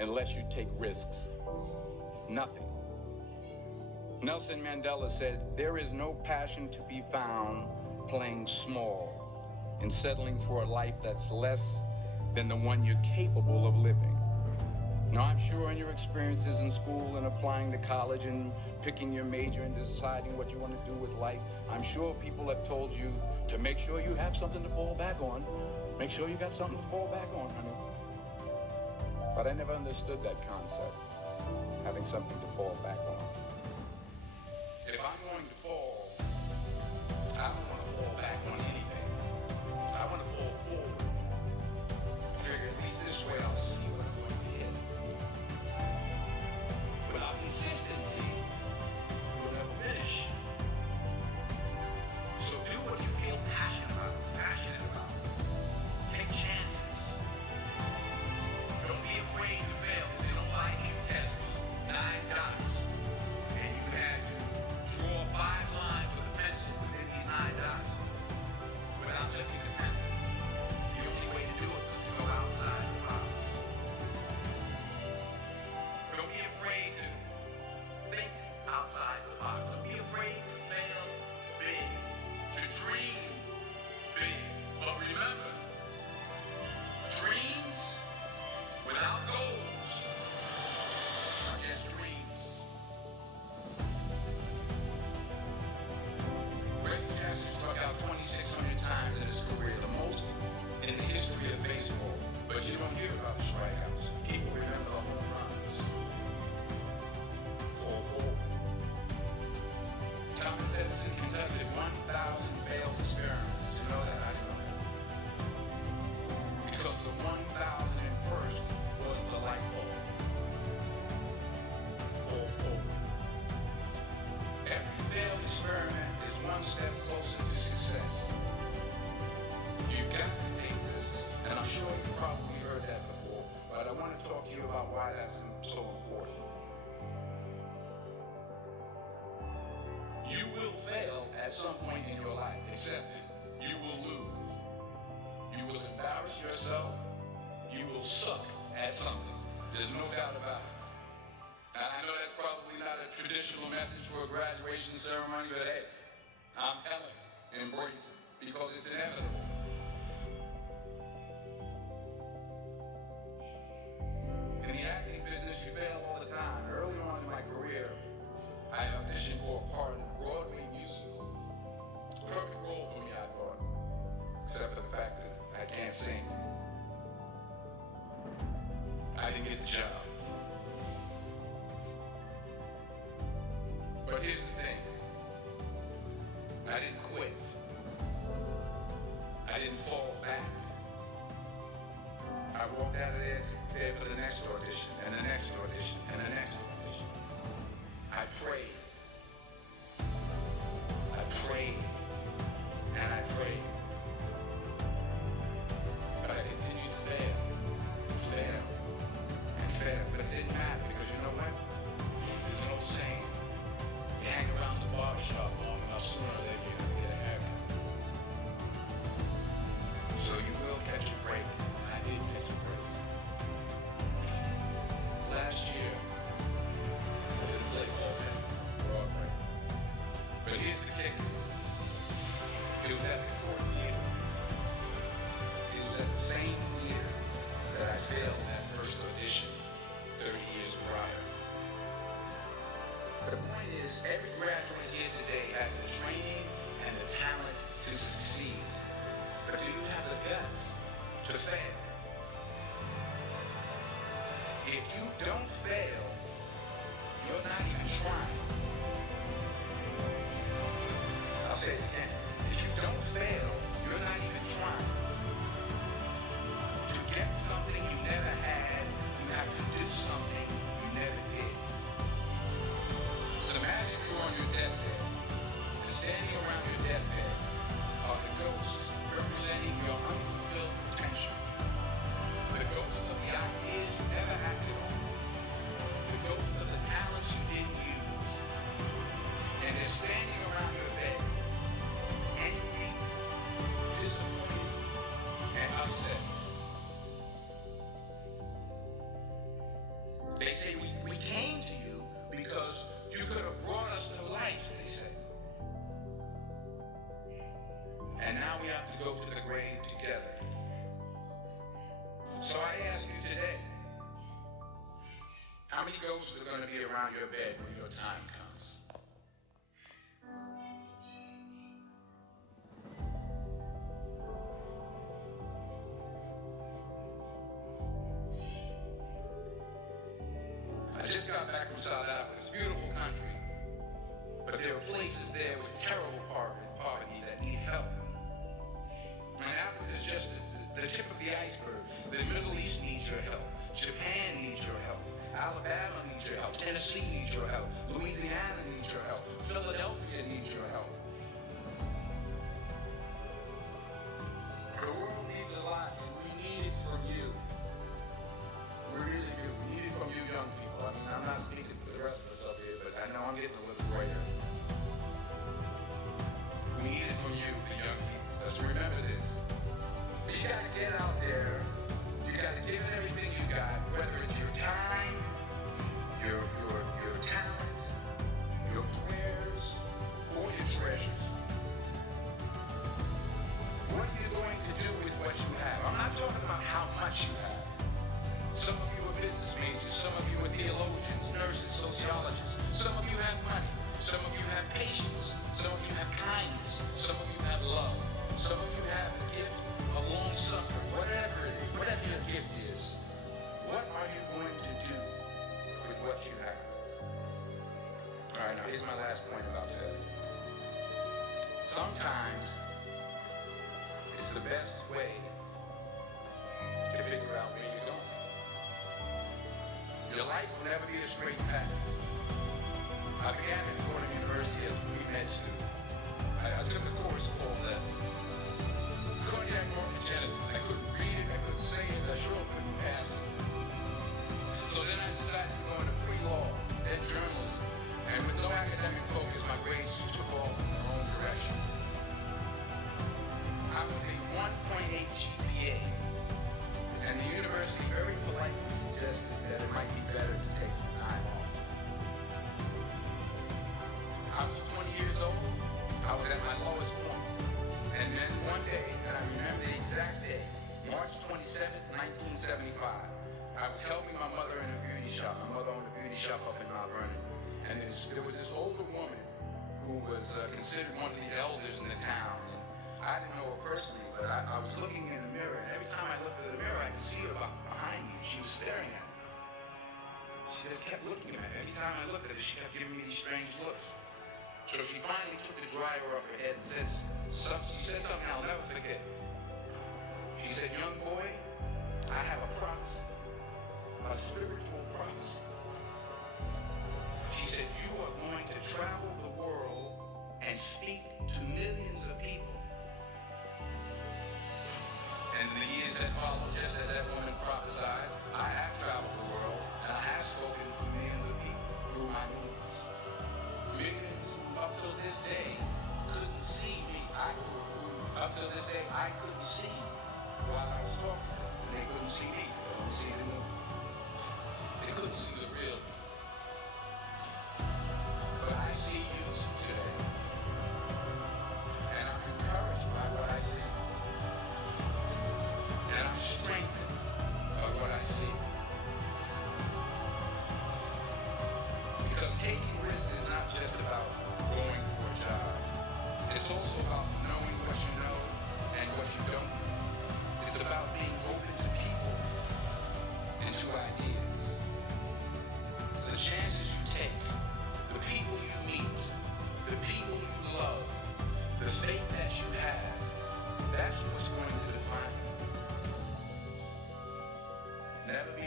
unless you take risks. Nothing. Nelson Mandela said, "There is no passion to be found playing small and settling for a life that's less than the one you're capable of living." Now, I'm sure in your experiences in school and applying to college and picking your major and deciding what you want to do with life, I'm sure people have told you to make sure you have something to fall back on. Make sure you got something to fall back on, honey. But I never understood that concept, having something to fall back on. If I'm going to fall, I don't want to fall back on anything. I want to fall forward. I figure at least this way I'll see what I'm going to hit. Without consistency, you'll never finish. So do what you feel passionate about. Take chances. Don't be afraid to fail, because they don't like you. Test was 9 dots, and you had to draw 5 lines with a pencil within these 9 dots without lifting the pencil. The only way to do it was to go outside the box. Don't be afraid to think outside the box. Don't be afraid to fail big, to dream big. But remember, dreams without goals are just dreams. Reggie Jackson struck out 2,600 times in his career, the most in the history of baseball. But you don't hear about the strikeouts. People remember the home runs. 4-4. Thomas Edison conducted 1,000 failed experiments. You know that? I know that. Because the 1,001st was the light bulb. 4-4. Every failed experiment is one step closer to success. You've got to take risks, and I'm sure you've probably heard that before, but I want to talk to you about why that's so important. You will fail at some point in your life, accept it. You will lose. You will embarrass yourself. You will suck at something. There's no doubt about it. And I know that's probably not a traditional message for a graduation ceremony, but hey, I'm telling you, embrace it, because it's inevitable. In the acting business, you fail all the time. Early on in my career, I auditioned for a part in a Broadway musical. Perfect role for me, I thought, except for the fact that I can't sing. I didn't get the job. But here's the thing. I didn't quit. I didn't fall back. I walked out of there to prepare for the next audition, and the next audition, and the next audition. I prayed. I prayed. And I prayed. But I continued to fail. And fail. But it didn't matter, because you know what? There's an old saying. You hang around the barbershop long enough, sooner or later you're going to get a haircut. So you will catch a break. I did catch a break. Last year, I did a play called Denzel on Broadway. But here's the kicker. It was at the Court Theater. It was at the same year that I failed that first audition 30 years prior. The point is, every graduate here today has the training and the talent to succeed. But do you have the guts to fail? If you don't fail, you're not even trying. I'll say it again. If you don't fail, you're not even trying. To get something you never had, you have to do something you never did. So imagine you're on your deathbed, and standing around your deathbed are the ghosts representing your unfulfilled potential. The ghosts of the ideas you never acted on. The ghosts of the talents you didn't use. we have to go to the grave together. So I ask you today, how many ghosts are going to be around your bed when your time comes? I just got back from South Africa. It's a beautiful country, but there are places there with terrible poverty that need help. And Africa is just the tip of the iceberg. The Middle East needs your help. Japan needs your help. Alabama needs your help. Tennessee needs your help. Louisiana needs your help. Philadelphia needs your help. The world needs a lot, and we need it from you. We really do. We need it from you young people. I mean, I'm not speaking for the rest of us up here, but I know I'm getting a little greater. We need it from you, the young people. Let's remember this. You got to get out there. You got to give it everything you got, whether it's your time, your talent, your prayers, or your treasures. What are you going to do with what you have? I'm not talking about how much you have. Some of you are business majors, some of you are theologians, nurses, sociologists. Some of you have money, some of you have patience, some of you have kindness, some of you have love, some of you have a gift of long suffering, whatever it is, whatever your gift is. What are you going to do with what you have? All right, now here's my last point about failure. Sometimes it's the best way to figure out where you're going. Your life will never be a straight path. I began at Fordham University as a pre-med student. I took a course called cardiac morphogenesis. I couldn't read it, I couldn't say it, I sure couldn't pass it. So then I decided to go into pre-law, then journalism, and with no academic focus, my grades took off in their own direction. I was a 1.8 GPA, and the university very politely suggested that it might be better to take some time off. I was 20 years old, I was at my lowest point, and then one day, and I remember the exact day, March 27th, 1975, I was helping my mother in a beauty shop. My mother owned a beauty shop up in Mount Vernon, and there was this older woman who was considered one of the elders in the town. And I didn't know her personally, but I was looking in the mirror, and every time I looked in the mirror, I could see her behind me. She was staring at me. She just kept looking at me. Every time I looked at her, she kept giving me these strange looks. So she finally took the dryer off her head and she said something I'll never forget. She said, "Young boy, I have a prophecy, a spiritual prophecy." She said, "You are going to travel the world and speak to millions of people." And in the years that followed, just as that woman prophesied, I have traveled the world and I have spoken to millions of people through my movies. Millions who up till this day couldn't see me. Up till this day, I couldn't see while I was talking to them. And they couldn't see me. They couldn't see the movie. They couldn't see the real me. But I see you today. And I'm encouraged by what I see. And I'm strengthened by what I see. Because taking risks is not just about going for a job. It's also about knowing what you know and what you don't know. It's about being open to people and to ideas. The chances you take, the people you meet, the people you love, the faith that you have, that's what's going to define you. Never be